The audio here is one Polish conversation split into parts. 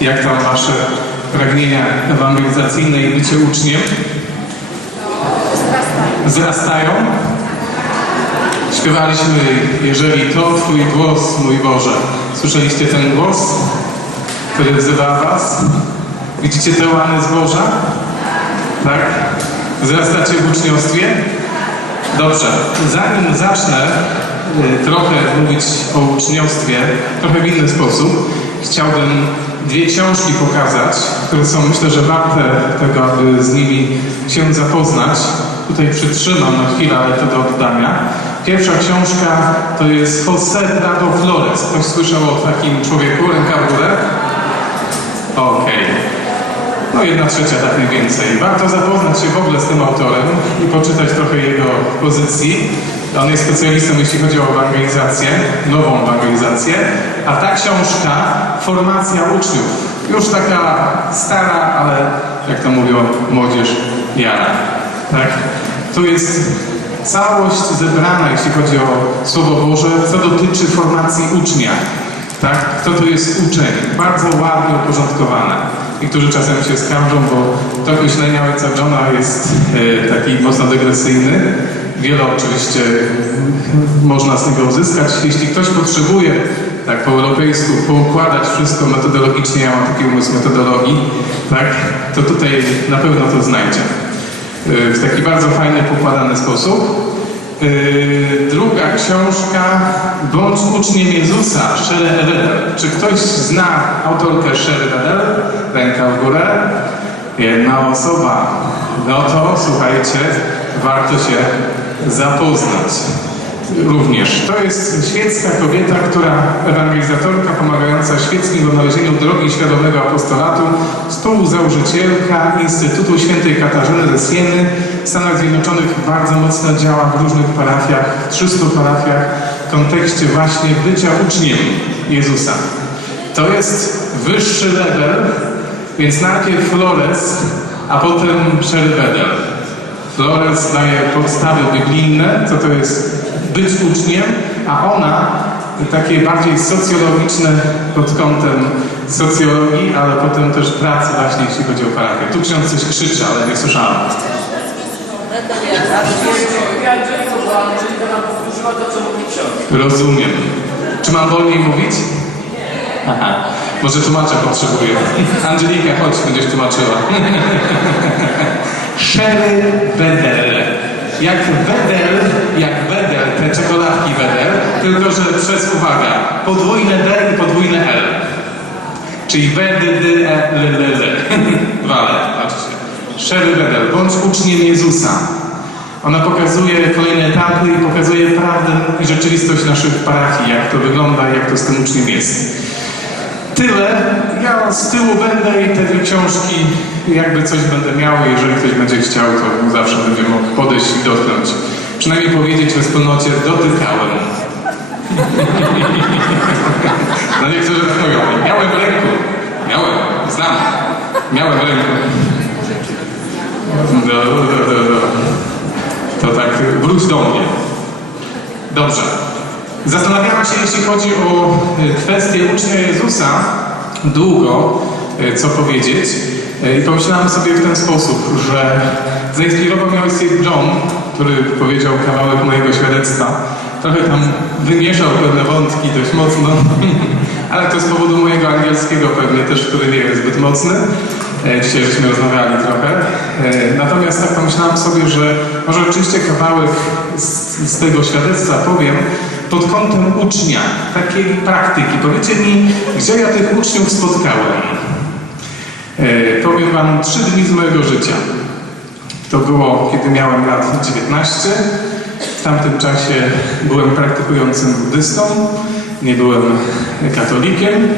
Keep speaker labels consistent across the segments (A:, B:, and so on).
A: Jak tam wasze pragnienia ewangelizacyjne i bycie uczniem? Wzrastają? Śpiewaliśmy, jeżeli to Twój głos, mój Boże. Słyszeliście ten głos, który wzywa Was? Widzicie te łany zboża? Tak? Wzrastacie w uczniostwie? Dobrze, zanim zacznę y, trochę mówić o uczniostwie, trochę w inny sposób, chciałbym dwie książki pokazać, które są myślę, że warte tego, aby z nimi się zapoznać. Tutaj przytrzymam na chwilę, ale to do oddania. Pierwsza książka to jest José Prado Flores. Ktoś słyszał o takim człowieku? Ręka w górę? No jedna trzecia tak mniej więcej. Warto zapoznać się w ogóle z tym autorem i poczytać trochę jego pozycji. On jest specjalistą, jeśli chodzi o ewangelizację, nową ewangelizację, a ta książka Formacja uczniów. Już taka stara, ale jak to mówią młodzież, jara. Tak? Tu jest całość zebrana, jeśli chodzi o Słowo Boże, co dotyczy formacji ucznia. Tak? Kto to jest uczeń? Bardzo ładnie uporządkowane. Niektórzy czasem się skarżą, bo tok myślenia ojca Johna jest e, taki mocno dygresyjny. Wiele oczywiście można z niego uzyskać. Jeśli ktoś potrzebuje tak po europejsku poukładać wszystko metodologicznie, ja mam taki umysł metodologii, tak, to tutaj na pewno to znajdzie. E, W taki bardzo fajny, pokładany sposób. Yy, druga książka Bądź uczniem Jezusa, Sherry Edel. Czy ktoś zna autorkę Sherry Edel? Ręka w górę. Jedna osoba. No to słuchajcie, warto się zapoznać. Również. To jest świecka kobieta, która, ewangelizatorka pomagająca świeckim w odnalezieniu drogi świadomego apostolatu, współzałożycielka Instytutu Świętej Katarzyny ze Sieny w Stanach Zjednoczonych bardzo mocno działa w różnych parafiach, w 300 parafiach w kontekście właśnie bycia uczniem Jezusa. To jest wyższy level, więc najpierw Flores, a potem Sherbedel. Flores daje podstawy biblijne, co to jest być uczniem, a ona takie bardziej socjologiczne pod kątem socjologii, ale potem też pracy właśnie, jeśli chodzi o parafię. Tu ksiądz coś krzyczy, ale nie
B: ksiądz.
A: Rozumiem. Czy mam wolniej mówić? Aha. Może tłumacza potrzebuję. Angelika, chodź, będziesz tłumaczyła. Sherry Wedel. Jak Wedel, jak Wedel, te czekoladki Wedel, tylko że przez, uwaga, podwójne D i podwójne L. Czyli W, D, E, L, L, L. Wale, patrzcie. Sherry Wedel, bądź uczniem Jezusa. Ona pokazuje kolejne etapy i pokazuje prawdę i rzeczywistość naszych parafii, jak to wygląda, jak to z tym uczniem jest. Tyle. Ja z tyłu będę i te dwie książki, jakby coś będę miał, jeżeli ktoś będzie chciał, to zawsze będzie mógł podejść i dotknąć. Przynajmniej powiedzieć we wspólnocie, dotykałem. No niektórzy mówią, miałem w ręku. Miałem, znam. Miałem w ręku. No, no. To tak, wróć do mnie. Dobrze. Zastanawiałem się, jeśli chodzi o y, kwestię ucznia Jezusa, długo, y, co powiedzieć. Y, I pomyślałem sobie w ten sposób, że zainspirował mnie ojciec John, który powiedział kawałek mojego świadectwa. Trochę tam wymieszał pewne wątki dość mocno, ale to z powodu mojego angielskiego pewnie też, który nie jest zbyt mocny. E, Dzisiaj żeśmy rozmawiali trochę. E, Natomiast tak pomyślałem sobie, że może oczywiście kawałek z, z tego świadectwa powiem pod kątem ucznia, takiej praktyki. Powiedzcie mi, gdzie ja tych uczniów spotkałem? E, Powiem wam trzy dni z mojego życia. To było, kiedy miałem lat 19. W tamtym czasie byłem praktykującym buddystą, nie byłem katolikiem.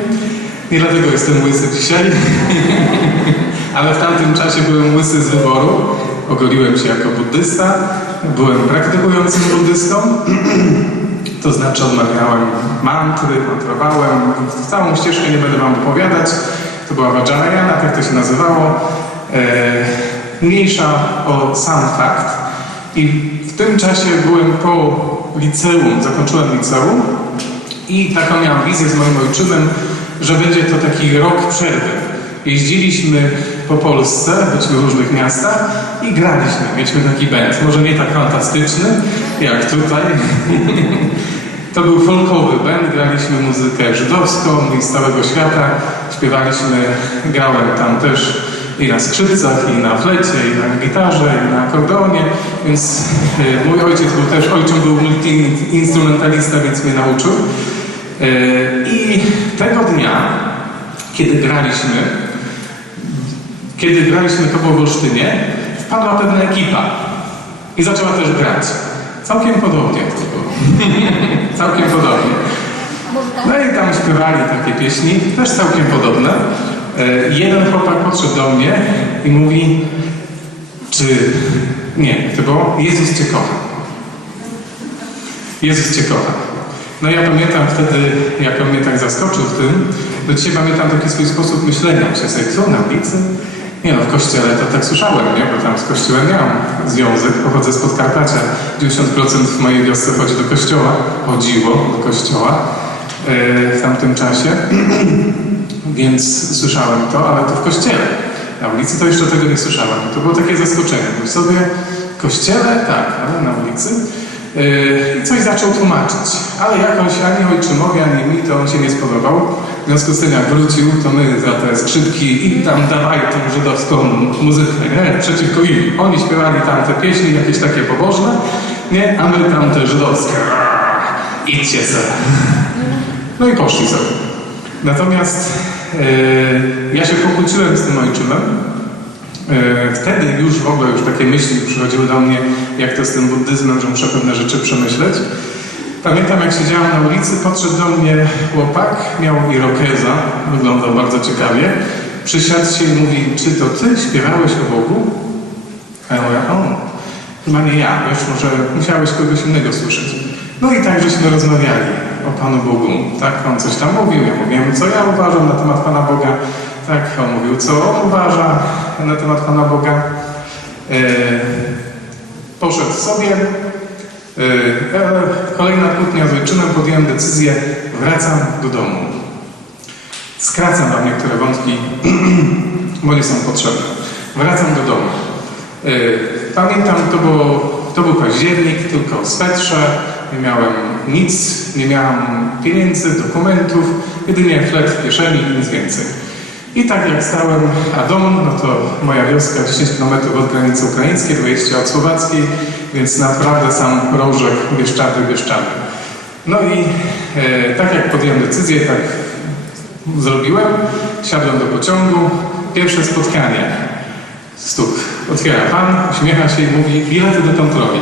A: Nie dlatego jestem łysy dzisiaj, ale w tamtym czasie byłem łysy z wyboru. Ogoliłem się jako buddysta, byłem praktykującym buddystą, to znaczy odmawiałem mantry, mantrowałem, całą ścieżkę nie będę wam opowiadać. To była Vajrayana, tak to się nazywało. Mniejsza o sam fakt. I w tym czasie byłem po liceum, zakończyłem liceum i taką miałem wizję z moim ojczymem, że będzie to taki rok przerwy. Jeździliśmy po Polsce, byliśmy w różnych miastach i graliśmy. Mieliśmy taki band, może nie tak fantastyczny jak tutaj. To był folkowy band, graliśmy muzykę żydowską i z całego świata. Śpiewaliśmy, grałem tam też i na skrzypcach, i na flecie, i na gitarze, i na akordeonie, więc e, mój ojciec był też, ojczym był multi-instrumentalista, więc mnie nauczył. E, I tego dnia, kiedy graliśmy, kiedy graliśmy to było w Olsztynie, wpadła pewna ekipa i zaczęła też grać. Całkiem podobnie to było. całkiem podobnie. No i tam śpiewali takie pieśni, też całkiem podobne. E, Jeden chłopak podszedł do mnie i mówi, czy... Nie, to było Jezus Cię kocha. Jezus Cię kocha. No ja pamiętam wtedy, jak on mnie tak zaskoczył w tym, do dzisiaj pamiętam taki swój sposób myślenia. Myślę sobie, co, na ulicy? Nie no, w kościele to tak słyszałem, nie? Bo tam z kościołem miałem związek, pochodzę z Podkarpacia. 90% w mojej wiosce chodzi do kościoła, chodziło do kościoła e, w tamtym czasie, więc słyszałem to, ale to w kościele. Na ulicy to jeszcze tego nie słyszałem. To było takie zaskoczenie. Myślę sobie, w kościele tak, ale na ulicy. Yy, I coś zaczął tłumaczyć, ale jakoś ani ojczymowi, ani mi to on się nie spodobał. W związku z tym jak wrócił, to my za te skrzypki i tam dawaj tą żydowską muzykę, nie? Przeciwko im. Oni śpiewali tam te pieśni jakieś takie pobożne, nie? A my tam te żydowskie. Idźcie se. No i poszli sobie. Natomiast ja się pokłóciłem z tym ojczymem, E, Wtedy już w ogóle już takie myśli przychodziły do mnie, jak to z tym buddyzmem, że muszę pewne rzeczy przemyśleć. Pamiętam, jak siedziałem na ulicy, podszedł do mnie chłopak, miał irokeza, wyglądał bardzo ciekawie. Przysiadł się i mówi, czy to ty śpiewałeś o Bogu? A ja mówię, o, chyba nie ja, wiesz, może musiałeś kogoś innego słyszeć. No i tak żeśmy rozmawiali o Panu Bogu, tak? On coś tam mówił, ja mówiłem, co ja uważam na temat Pana Boga. Tak, on mówił, co on uważa na temat Pana Boga. E, poszedł sobie. E, kolejna kłótnia z ojczymem, podjąłem decyzję, wracam do domu. Skracam wam niektóre wątki, bo nie są potrzebne. Wracam do domu. E, pamiętam, to, było, to był październik, tylko swetrze, nie miałem nic, nie miałem pieniędzy, dokumentów, jedynie flet w kieszeni i nic więcej. I tak jak stałem, a dom, no to moja wioska 10 km od granicy ukraińskiej, 20 od słowackiej, więc naprawdę sam rożek Bieszczady, Bieszczady. No i e, tak jak podjąłem decyzję, tak zrobiłem, siadłem do pociągu, pierwsze spotkanie, stuk, otwiera pan, uśmiecha się i mówi, bilety do kontroli.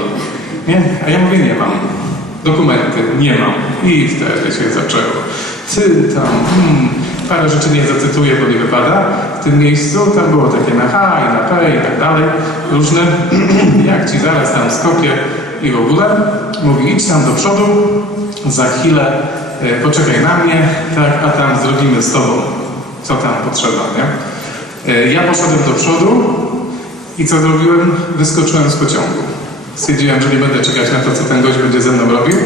A: Nie? A ja mówię, nie mam. Dokumenty, nie mam. I wtedy się zaczęło. Ty tam, hmm, parę rzeczy nie zacytuję, bo nie wypada w tym miejscu. Tam było takie na H i na P i tak dalej, różne. Jak ci zaraz tam skopię i w ogóle. Mówi, idź tam do przodu, za chwilę e, poczekaj na mnie, tak, a tam zrobimy z tobą, co tam potrzeba, nie? E, Ja poszedłem do przodu i co zrobiłem? Wyskoczyłem z pociągu. Stwierdziłem, że nie będę czekać na to, co ten gość będzie ze mną robił.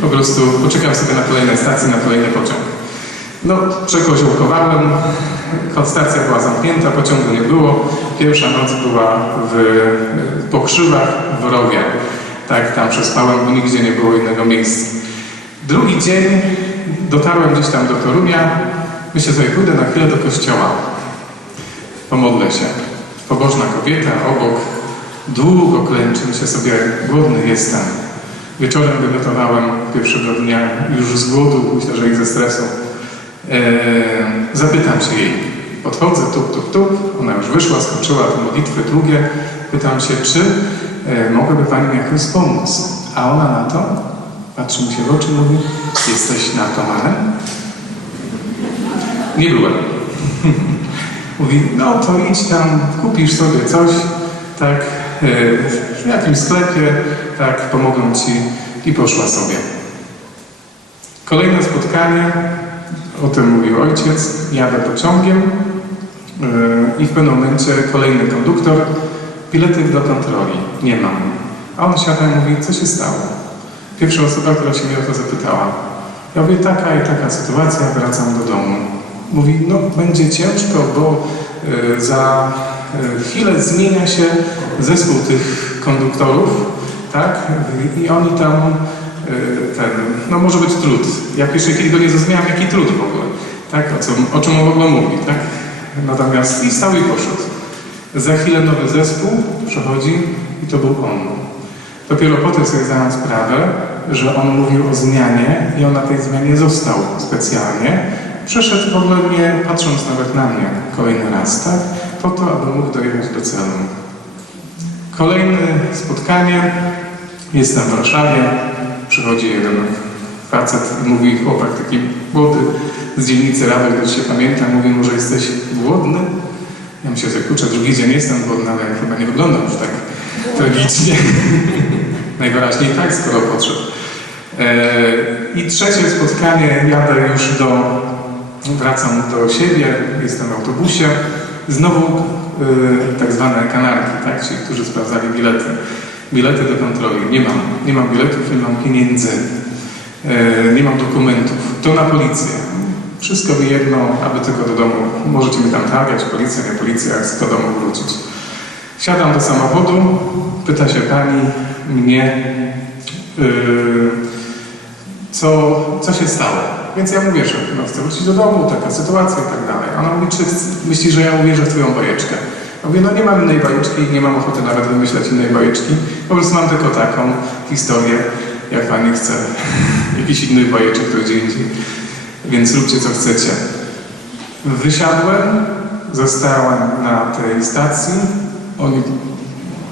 A: Po prostu poczekam sobie na kolejnej stacji, na kolejny pociąg. No, przekoziołkowałem, stacja była zamknięta, pociągu nie było. Pierwsza noc była w pokrzywach w rowie. Tak, tam przespałem, bo nigdzie nie było innego miejsca. Drugi dzień dotarłem gdzieś tam do Torunia. Myślę sobie, pójdę na chwilę do kościoła. Pomodlę się. Pobożna kobieta obok. Długo klęczy, myślę sobie, głodny jestem. Wieczorem wygotowałem pierwszego dnia już z głodu, myślę, że i ze stresu. Eee, zapytam się jej. Podchodzę, tup, tup, tup. Ona już wyszła, skończyła te modlitwy długie. Pytam się, czy e, mogłaby Pani jakoś pomóc? A ona na to patrzy mi się w oczy i mówi, jesteś narkomanem? Nie byłem. Mówi, no to idź tam, kupisz sobie coś, tak, w jakimś sklepie, tak, pomogą Ci i poszła sobie. Kolejne spotkanie, o tym mówił ojciec, jadę pociągiem yy, i w pewnym momencie kolejny konduktor, bilety do kontroli, nie mam. A on siada i mówi, co się stało? Pierwsza osoba, która się mnie o to zapytała. Ja mówię, taka i taka sytuacja, wracam do domu. Mówi, no będzie ciężko, bo y, za chwilę zmienia się zespół tych konduktorów, tak? I oni tam, y, ten, no może być trud. Ja pierwszej chwili go nie zrozumiałem, jaki trud w ogóle, tak? O, co, o czym on w ogóle mówi, tak? Natomiast i stał i poszedł. Za chwilę nowy zespół przychodzi i to był on. Dopiero potem sobie zdałem sprawę, że on mówił o zmianie i on na tej zmianie został specjalnie. Przeszedł w ogóle nie patrząc nawet na mnie kolejny raz, tak? Po to, aby mógł dojechać do celu. Kolejne spotkanie. Jestem w Warszawie. Przychodzi jeden facet i mówi, chłopak taki młody z dzielnicy Radek, już się pamięta, mówi, może jesteś głodny? Ja myślę, że kurczę, drugi dzień jestem głodny, ale chyba nie wyglądam już tak tragicznie. Najwyraźniej tak, skoro podszedł. E, I trzecie spotkanie, jadę już do, wracam do siebie, jestem w autobusie. Znowu e, tak zwane kanarki, tak, ci, którzy sprawdzali bilety. Bilety do kontroli. Nie mam, nie mam biletów, nie mam pieniędzy, e, nie mam dokumentów. To na policję. Wszystko mi jedno, aby tylko do domu. Możecie mi tam targać, policja, nie policja, jak do domu wrócić. Siadam do samochodu, pyta się pani mnie, yy, co, co się stało. Więc ja mówię, że no, chcę wrócić do domu, taka sytuacja i tak dalej. Ona mówi, czy myśli, że ja że w twoją bajeczkę. Ja mówię, no nie mam innej bajeczki, nie mam ochoty nawet wymyślać innej bajeczki. Po prostu mam tylko taką historię, jak pani chce jakiś inny bajeczek, to gdzie indziej. Więc róbcie co chcecie. Wysiadłem, zostałem na tej stacji. Oni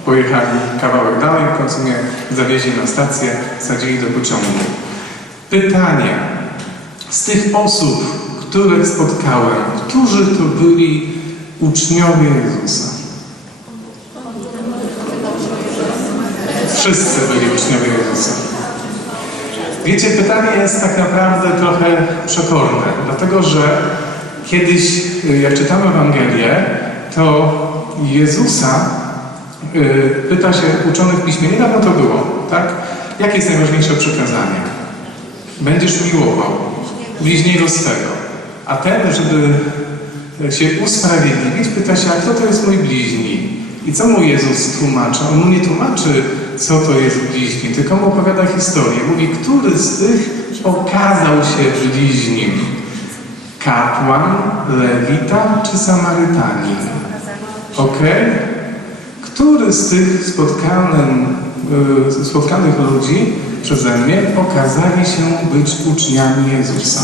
A: pojechali kawałek dalej, w końcu mnie zawieźli na stację, sadzili do pociągu. Pytanie. Z tych osób, które spotkałem, którzy to byli uczniowie Jezusa? Wszyscy byli uczniowie Jezusa. Wiecie, pytanie jest tak naprawdę trochę przekorne, dlatego że kiedyś, y, jak czytamy Ewangelię, to Jezusa y, pyta się uczonych w piśmie, niedawno to było, tak? Jakie jest najważniejsze przekazanie? Będziesz miłował bliźniego swego. A ten, żeby się usprawiedliwić, pyta się, a kto to jest mój bliźni? I co mu Jezus tłumaczy? On mu nie tłumaczy, co to jest bliźni, tylko mu opowiada historię. Mówi, który z tych okazał się bliźnim? Kapłan, lewita czy Samarytanin? Okej? Który z tych spotkanym, y, spotkanych ludzi przeze mnie okazali się być uczniami Jezusa?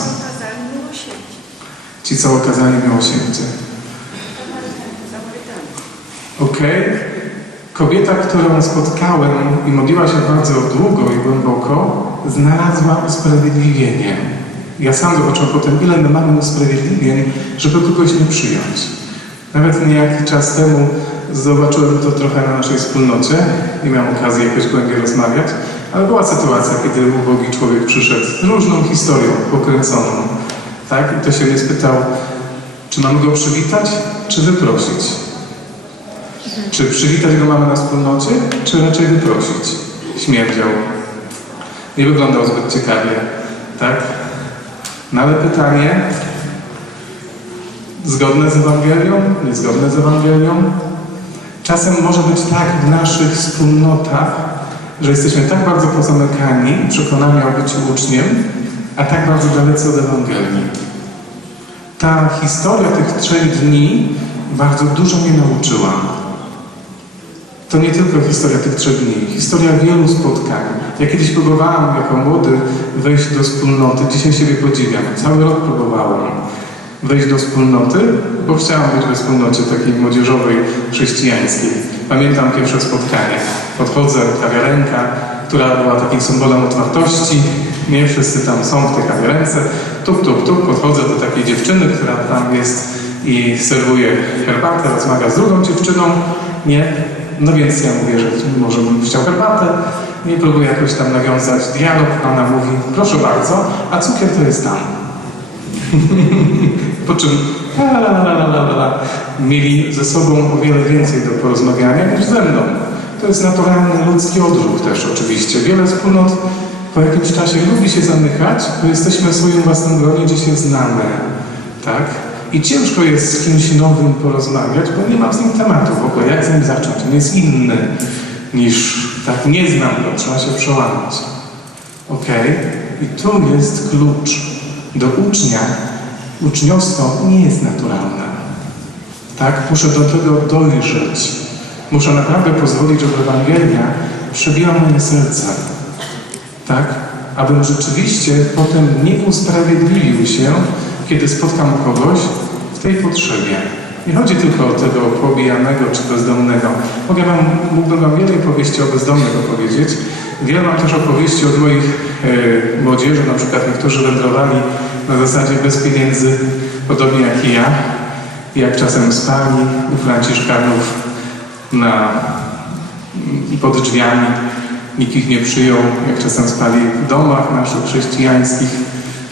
A: Ci, co okazali miłosierdzie. Okej? Kobieta, którą spotkałem i modliła się bardzo długo i głęboko, znalazła usprawiedliwienie. Ja sam zobaczyłem potem, ile my mamy usprawiedliwień, żeby kogoś nie przyjąć. Nawet niejaki czas temu zobaczyłem to trochę na naszej wspólnocie. Nie miałem okazji jakoś głębiej rozmawiać, ale była sytuacja, kiedy ubogi człowiek przyszedł z różną historią pokręconą. Tak? I to się mnie spytał, czy mamy go przywitać, czy wyprosić? Czy przywitać go mamy na wspólnocie, czy raczej wyprosić? Śmierdział. Nie wyglądał zbyt ciekawie, tak? No ale pytanie, zgodne z Ewangelią, niezgodne z Ewangelią? Czasem może być tak w naszych wspólnotach, że jesteśmy tak bardzo pozamykani, przekonani o byciu uczniem, a tak bardzo dalecy od Ewangelii. Ta historia tych trzech dni bardzo dużo mnie nauczyła. To nie tylko historia tych trzech dni, historia wielu spotkań. Ja kiedyś próbowałem jako młody wejść do wspólnoty, dzisiaj siebie podziwiam. Cały rok próbowałem wejść do wspólnoty, bo chciałem być we wspólnocie takiej młodzieżowej, chrześcijańskiej. Pamiętam pierwsze spotkanie. Podchodzę, kawiarenka, która była takim symbolem otwartości. Nie wszyscy tam są w tej kawiarence. Tuk, tuk, tuk. Podchodzę do takiej dziewczyny, która tam jest i serwuje herbatę, rozmawia z drugą dziewczyną. Nie? No więc ja mówię, że może bym chciał herbatę. Nie próbuję jakoś tam nawiązać dialog. Ona mówi, proszę bardzo, a cukier to jest tam. Po czym mieli ze sobą o wiele więcej do porozmawiania niż ze mną. To jest naturalny ludzki odruch też oczywiście. Wiele wspólnot po jakimś czasie lubi się zamykać, bo jesteśmy w swoim własnym gronie, gdzie się znamy. tak? I ciężko jest z kimś nowym porozmawiać, bo nie mam z nim tematu w ogóle, jak z nim zacząć. On jest inny niż, tak, nie znam go, trzeba się przełamać. Ok? I tu jest klucz do ucznia. Uczniostwo nie jest naturalne. Tak? Muszę do tego dojrzeć. Muszę naprawdę pozwolić, żeby Ewangelia przebiła moje serce. Tak? Abym rzeczywiście potem nie usprawiedliwił się, kiedy spotkam kogoś w tej potrzebie. Nie chodzi tylko o tego pobijanego czy bezdomnego. Mogę wam, mógłbym Wam wiele opowieści o bezdomnych opowiedzieć. Wiele mam też opowieści od moich e, młodzieży, na przykład niektórzy wędrowali na zasadzie bez pieniędzy, podobnie jak i ja. Jak czasem spali u Franciszkanów na, pod drzwiami, nikt ich nie przyjął, jak czasem spali w domach naszych chrześcijańskich,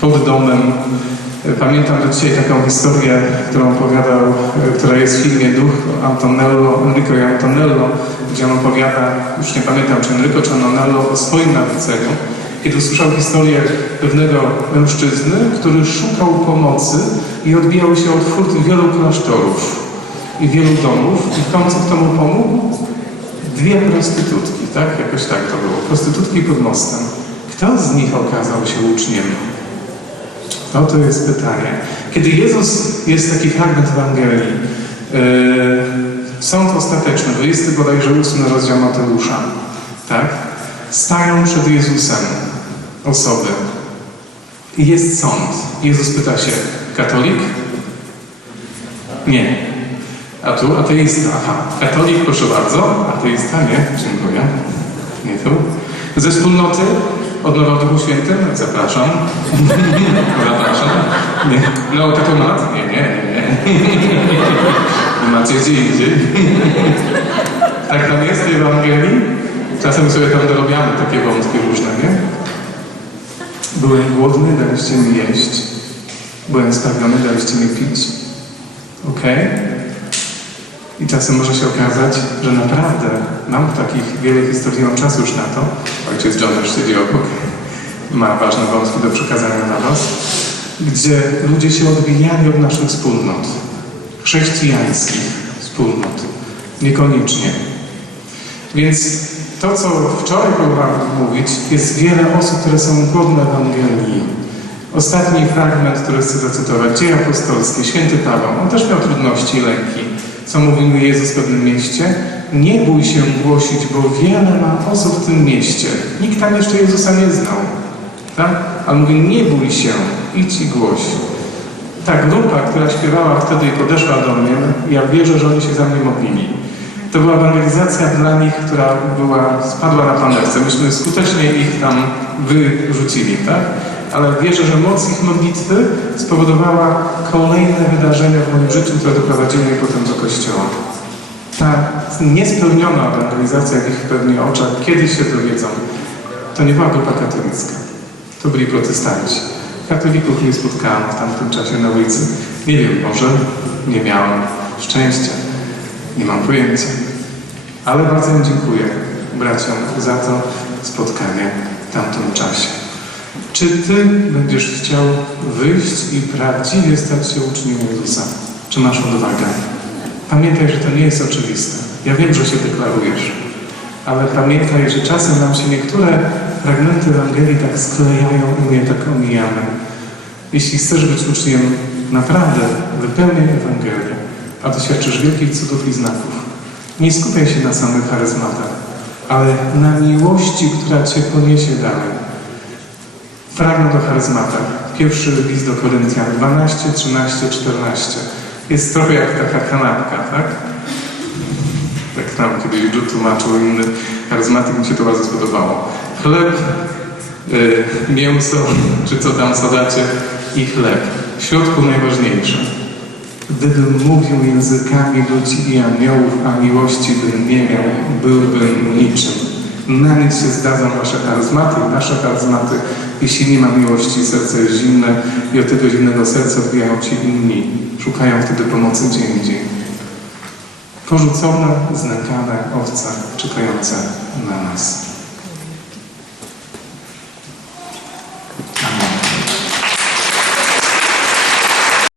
A: pod domem. Pamiętam do dzisiaj taką historię, którą opowiadał, która jest w filmie Duch Antonello, Enrico i Antonello, gdzie on opowiada, już nie pamiętam czy Enrico czy Antonello, o swoim nawróceniu, kiedy usłyszał historię pewnego mężczyzny, który szukał pomocy i odbijał się od furt wielu klasztorów i wielu domów i w końcu kto mu pomógł? Dwie prostytutki, tak? Jakoś tak to było. Prostytutki pod mostem. Kto z nich okazał się uczniem? No to jest pytanie. Kiedy Jezus, jest taki fragment Ewangelii, yy, sąd ostateczny, 20 bodajże 8 rozdział Mateusza, tak? Stają przed Jezusem osoby jest sąd. Jezus pyta się, katolik? Nie. A tu ateista. Aha, katolik proszę bardzo, ateista nie, dziękuję. Nie tu. Ze wspólnoty od Nowa Duchu Świętym? Zapraszam. Zapraszam. Nie. No, katomat? Nie, nie, nie, nie. Macie gdzie indziej. tak tam jest w Ewangelii? Czasem sobie tam dorobiamy takie wątki różne, nie? Byłem głodny, daliście mi jeść. Byłem sprawiony, daliście mi pić. Okej? I czasem może się okazać, że naprawdę mam takich wiele historii, mam czas już na to. Ojciec John też siedzi obok, ma ważne wątki do przekazania na Was, gdzie ludzie się odbijali od naszych wspólnot, chrześcijańskich wspólnot, niekoniecznie. Więc to, co wczoraj próbowałem mówić, jest wiele osób, które są głodne Ewangelii. Ostatni fragment, który chcę zacytować, Dzieje apostolskie, święty Paweł, on też miał trudności i lęki. Co mówił mu Jezus w pewnym mieście? Nie bój się głosić, bo wiele ma osób w tym mieście. Nikt tam jeszcze Jezusa nie znał. Tak? Ale mówi, nie bój się, idź i głoś. Ta grupa, która śpiewała wtedy i podeszła do mnie, ja wierzę, że oni się za mnie modlili. To była ewangelizacja dla nich, która była, spadła na panewce. Myśmy skutecznie ich tam wyrzucili, tak? Ale wierzę, że moc ich modlitwy spowodowała kolejne wydarzenia w moim życiu, które doprowadziły mnie potem do kościoła. Ta niespełniona ewangelizacja w ich pewnie oczach, kiedyś się dowiedzą, to nie była grupa katolicka. To byli protestanci. Katolików nie spotkałem w tamtym czasie na ulicy. Nie wiem, może nie miałem szczęścia. Nie mam pojęcia. Ale bardzo dziękuję braciom za to spotkanie w tamtym czasie. Czy Ty będziesz chciał wyjść i prawdziwie stać się uczniem Jezusa? Czy masz odwagę? Pamiętaj, że to nie jest oczywiste. Ja wiem, że się deklarujesz, ale pamiętaj, że czasem nam się niektóre fragmenty Ewangelii tak sklejają i my je tak omijamy. Jeśli chcesz być uczniem, naprawdę wypełniaj Ewangelię, a doświadczysz wielkich cudów i znaków. Nie skupiaj się na samych charyzmatach, ale na miłości, która Cię poniesie dalej. Fragment o charyzmatach. Pierwszy list do Koryntian 12, 13, 14. Jest trochę jak taka kanapka, tak? Tak tam kiedyś Jude tłumaczył inny charyzmatyk, mi się to bardzo spodobało. Chleb, y, mięso, czy co tam sadacie, i chleb. W środku najważniejsze. Gdybym mówił językami ludzi i aniołów, a miłości bym nie miał, byłbym niczym. Na nic się zdadzą wasze charyzmaty, nasze charyzmaty. Jeśli nie ma miłości, serce jest zimne i od tego zimnego serca odbijają ci inni. Szukają wtedy pomocy gdzie indziej. Porzucone, znękane owce czekające na nas.